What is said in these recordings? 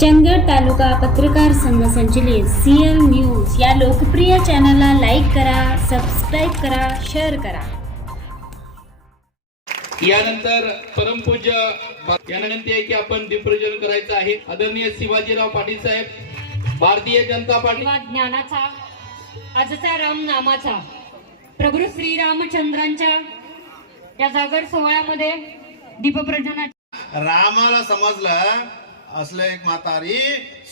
चंदगड तालुका पत्रकार संघ संचलित सीएल न्यूज या लोकप्रिय चॅनलला लाईक करा सबस्क्राईब करा शेअर करा. यानंतर परमपूज्य यांना विनंती आहे की आपण दीपप्रज्वलन करायचं आहे. आदरणीय शिवाजीराव पाटील साहेब भारतीय जनता पार्टी ज्ञानाचा आजचा राम नामाचा प्रभू श्रीरामचंद्रांच्या या जागर सोहळ्यामध्ये दीपप्रज्वलनाच्या रामाला समजलं असलं एक म्हातारी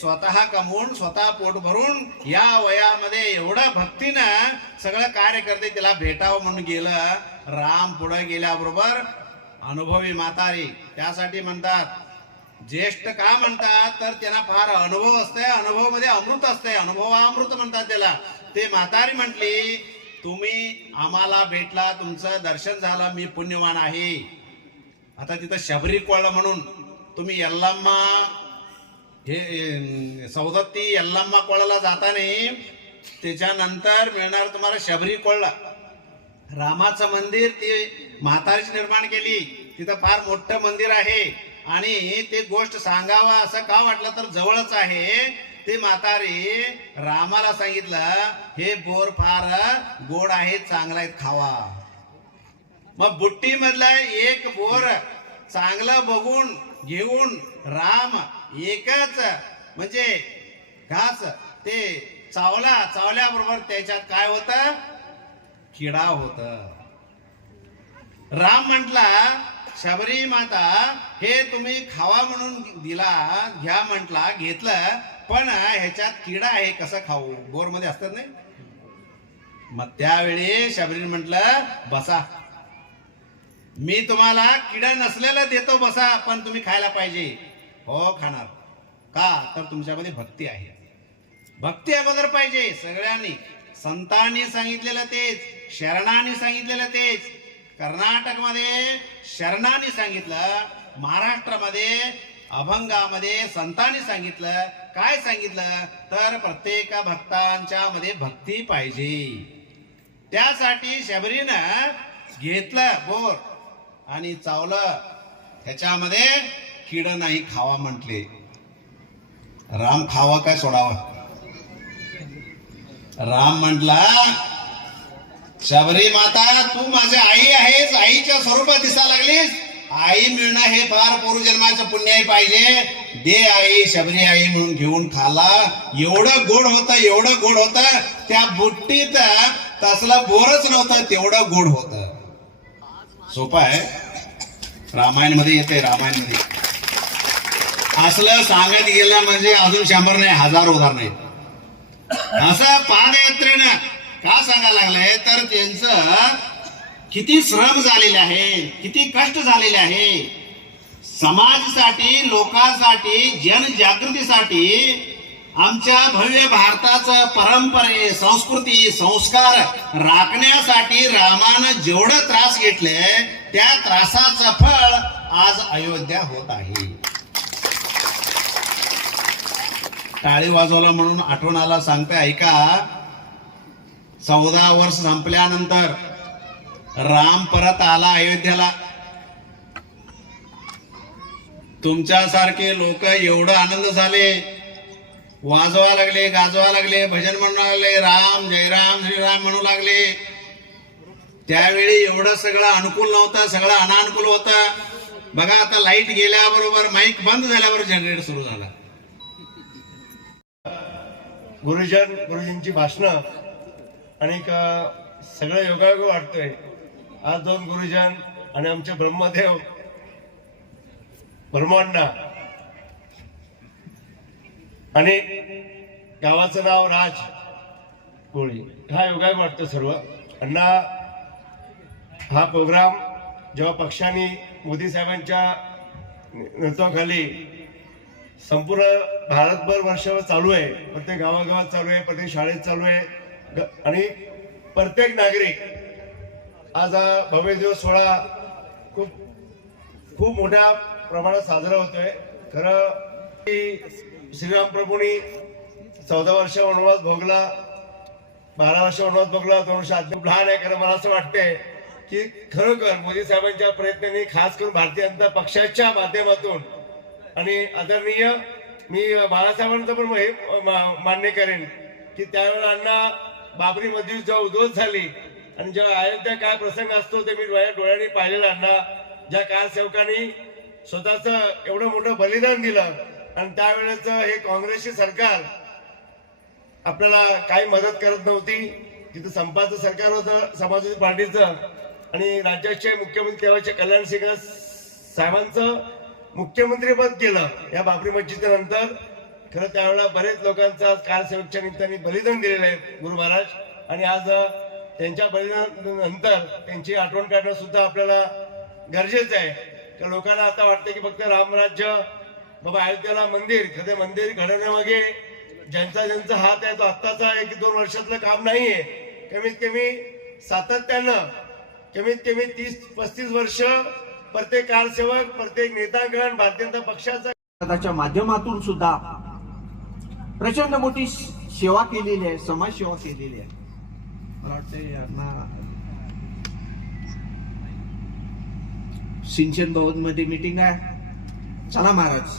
स्वतः कमवून स्वतः पोट भरून या वयामध्ये एवढं भक्तीनं सगळं कार्य करते तिला भेटावं म्हणून गेलं राम पुढे गेल्याबरोबर अनुभवी म्हातारी त्यासाठी म्हणतात ज्येष्ठ का म्हणतात तर त्यांना फार अनुभव असतंय अनुभवमध्ये अमृत असतंय अनुभवामृत म्हणतात त्याला. ते म्हातारी म्हटली तुम्ही आम्हाला भेटला तुमचं दर्शन झालं मी पुण्यवान आहे. आता तिथं शबरी कोळ म्हणून तुम्ही यल्लम्मा हे सौदत्ती यल्लम्मा कोळाला जाताना त्याच्यानंतर मिळणार तुम्हाला शबरी कोळला रामाचं मंदिर ती म्हातारीची निर्माण केली. तिथं फार मोठं मंदिर आहे. आणि ते गोष्ट सांगावा असं का वाटलं तर जवळच आहे. ते म्हातारी रामाला सांगितलं हे बोर फार गोड आहे चांगला आहे खावा. मग बुट्टी मधला एक बोर चांगलं बघून घेऊन राम एकच म्हणजे घास ते चावला चावल्याबरोबर त्याच्यात काय होत? किडा होत. राम म्हटला शबरी माता हे तुम्ही खावा म्हणून दिला घ्या म्हटला घेतलं पण ह्याच्यात किडा आहे कसं खाऊ? बोरमध्ये असतात नाही? मग त्यावेळी शबरीने म्हटलं बसा. मी तुम्हाला किडा नसलेलं देतो बसा पण तुम्ही खायला पाहिजे. हो खाणार. का? तर तुमच्यामध्ये भक्ती आहे. भक्ती अगोदर पाहिजे सगळ्यांनी. संतांनी सांगितलेलं तेच शरणांनी सांगितलेलं तेच. कर्नाटकमध्ये शरणांनी सांगितलं महाराष्ट्रामध्ये अभंगामध्ये संतांनी सांगितलं. काय सांगितलं? तर प्रत्येक भक्तांच्या मध्ये भक्ती पाहिजे. त्यासाठी शबरीनं घेतलं बोर. आणि चावलं. त्याच्यामध्ये किड नाही खावा म्हटले. राम खावा काय सोडावा? राम म्हटला शबरी माता तू माझी आई आहेस आईच्या स्वरूपात दिसा लागलीस. आई मिळणं हे फार पूर्वजन्माचं पुण्याही पाहिजे. दे आई शबरी आई म्हणून घेऊन खाला. एवढं गोड होतं एवढं गोड होतं. त्या बुट्टीत तसलं बोरच नव्हतं तेवढं गोड होतं. सोपा आहे. रामायणमध्ये येते रामायणमध्ये असलं सांगत गेलं म्हणजे अजून शंभर नाही हजार उदाहरण नाही. असं पादयात्रेनं का सांगायला लागलंय? तर त्यांचं किती श्रम झालेले आहे किती कष्ट झालेले आहे. समाजासाठी लोकांसाठी जनजागृतीसाठी आमच्या भव्य भारताचं परंपरे संस्कृती संस्कार राखण्यासाठी रामानं जेवढं त्रास घेतले त्या त्रासाचं फळ आज अयोध्या होत आहे. टाळी वाजवला म्हणून आठवणाला सांगते ऐका. चौदा वर्ष संपल्यानंतर राम परत आला अयोध्येला. तुमच्यासारखे लोक एवढं आनंद झाले. वाजवा लागले गाजवा लागले भजन म्हणू लागले राम जय राम श्रीराम म्हणू लागले. त्यावेळी एवढं सगळं अनुकूल नव्हतं सगळं अनानुकूल होतं. बघा आता लाइट गेल्याबरोबर माईक बंद झाल्यावर जनरेटर सुरू झाला. गुरुजन गुरुजींची भाषणं आणि सगळं योगायोग वाटतोय आज दोन गुरुजन आणि आमचे ब्रह्मदेव ब्रह्मांडा आणि गावाचं नाव राज कोळी. हा योगाय वाटतं सर्व. अण्णा हा प्रोग्राम जेव्हा पक्षाने मोदी साहेबांच्या नेतृत्वाखाली संपूर्ण भारतभर वर्षभर चालू आहे प्रत्येक गावागावात चालू आहे प्रत्येक शाळेत चालू आहे ग- आणि प्रत्येक नागरिक आज हा भव्य दिवस सोहळा खूप खूप मोठ्या प्रमाणात साजरा होतोय. खरं की श्रीराम प्रभूंनी चौदा वर्ष वनवास भोगला बारा वर्ष वनवास भोगला दोन वर्ष अद्याप लहान आहे खरं मला असं वाटतंय की खरोखर मोदी साहेबांच्या प्रयत्नांनी खास करून भारतीय जनता पक्षाच्या माध्यमातून आणि आदरणीय मी बाळासाहेबांचं पण हे मा- मान्य करेन की त्यावेळेला अण्णा बाबरी मस्जिद जेव्हा उद्ध्वस्त झाली आणि जेव्हा अयोध्या काय प्रसंग असतो ते मी डोळ्या डोळ्यांनी पाहिलेलं अण्णा. ज्या कारसेवकांनी स्वतःच एवढं मोठं बलिदान दिलं आणि त्यावेळेच हे काँग्रेसचे सरकार आपल्याला काही मदत करत नव्हती. तिथं संपाचं सरकार होतं समाजवादी पार्टीचं आणि राज्याचे मुख्यमंत्री तेव्हाचे कल्याण सिंह साहेबांचं मुख्यमंत्रीपद केलं या बाबरी मस्जिदच्या नंतर. खरं त्यावेळेला बरेच लोकांचा कारसेवकच्या निमित्ताने बलिदान दिलेलं आहे गुरु महाराज. आणि आज त्यांच्या बलिदानानंतर त्यांची आठवण काढणं सुद्धा आपल्याला गरजेचं आहे. तर लोकांना आता वाटतं की फक्त रामराज्य बाबा अयोध्याला मंदिर खरे मंदिर घडवण्यामागे ज्यांचा ज्यांचा हात आहे तो आत्ताचा एक दोन वर्षातलं काम नाहीये. कमीत कमी सातत्यानं कमीत कमी तीस पस्तीस वर्ष प्रत्येक कारसेवक प्रत्येक नेतागण भारतीय जनता पक्षाचा माध्यमातून सुद्धा प्रचंड मोठी सेवा केलेली आहे समाजसेवा केलेली आहे. मला वाटतं यांना सिंचन भवनमध्ये मीटिंग आहे. चला महाराज.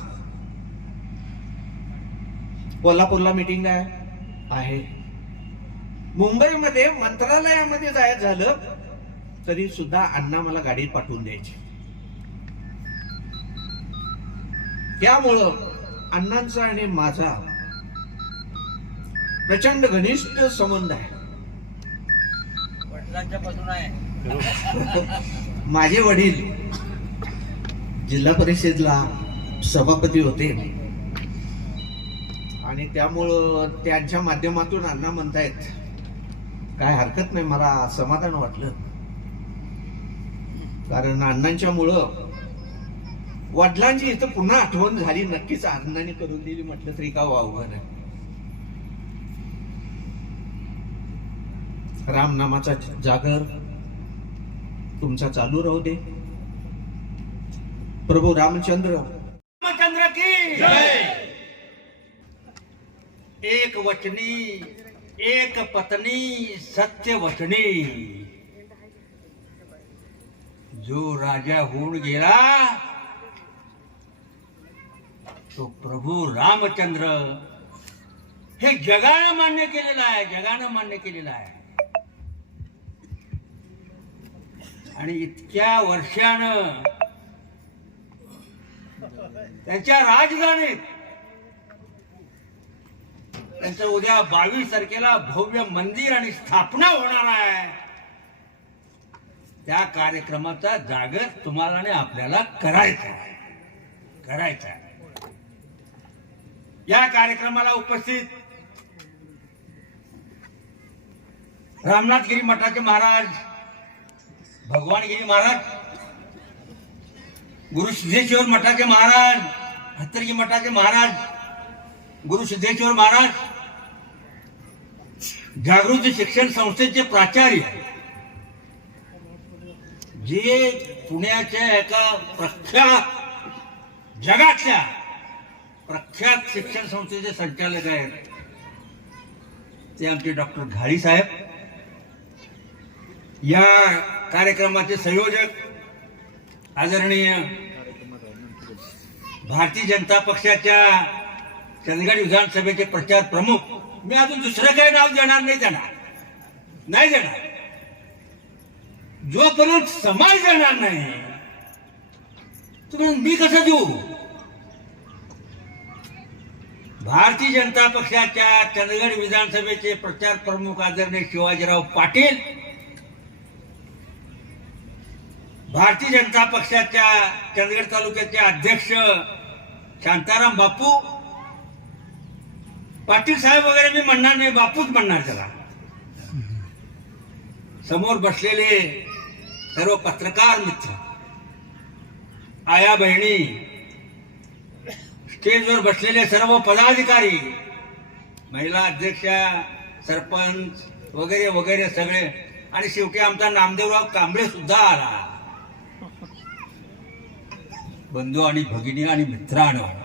कोल्हापूरला मिटिंग आहे आहे. मुंबईमध्ये मंत्रालयामध्ये जायचं झालं तरी सुद्धा अण्णा मला गाडीत पाठवून द्यायचे. त्यामुळं अण्णांचा आणि माझा प्रचंड घनिष्ठ संबंध आहे. माझे वडील जिल्हा परिषदला सभापती होते. आणि त्यामुळं त्यांच्या माध्यमातून अण्णा म्हणतायत काय हरकत नाही मला समाधान वाटलं. कारण अण्णांच्या मुळं वडिलांची इथं पुन्हा आठवण झाली नक्कीच अण्णांनी करून दिली म्हटलं तरी का वावगं आहे रामनामाचा जागर तुमचा चालू राहू दे. प्रभू रामचंद्र। रामचंद्र की। एक वचनी एक पत्नी सत्य वचनी। जो राजा होऊन गेला तो प्रभू रामचंद्र। हे जगानं मान्य केलेलं आहे जगानं मान्य केलेलं आहे. आणि इतक्या वर्षानं त्यांच्या राजधानीत त्यांचं उद्या बावीस तारखेला भव्य मंदिर आणि स्थापना होणार आहे. त्या कार्यक्रमाचा जागर तुम्हाला आणि आपल्याला करायचा आहे. करायचा आहे. या कार्यक्रमाला उपस्थित रामनाथगिरी मठाचे महाराज भगवानगिरी महाराज गुरु सिद्धेश्वर मठाचे महाराज हत्तरगी मठाचे महाराज गुरु सिद्धेश्वर महाराज जागृती शिक्षण संस्थेचे प्राचार्य. जे पुण्याच्या एका प्रख्यात जगातल्या प्रख्यात शिक्षण संस्थेचे संचालक आहेत ते आमचे डॉक्टर घाळी साहेब. या कार्यक्रमाचे संयोजक आदरणीय भारतीय जनता पक्षाच्या चंदगड विधानसभेचे प्रचार प्रमुख मी अजून दुसरं काही नाव देणार नाही देणार नाही देणार. जोपर्यंत समाज देणार नाही तुम्ही मी कसं देऊ? भारतीय जनता पक्षाच्या चंदगड विधानसभेचे प्रचार प्रमुख आदरणीय शिवाजीराव पाटील भारतीय जनता पक्षाच्या चंदगड तालुक्याचे अध्यक्ष शांताराम बापू पाटील साहेब वगैरे मी म्हणणार नाही बापूच म्हणणार त्याला. समोर बसलेले सर्व पत्रकार मित्र आया बहिणी स्टेजवर बसलेले सर्व पदाधिकारी महिला अध्यक्षा सरपंच वगैरे वगैरे सगळे. आणि शेवटी आमचा नामदेवराव कांबळे सुद्धा आला. बंधू आणि भगिनी आणि मित्रांनो.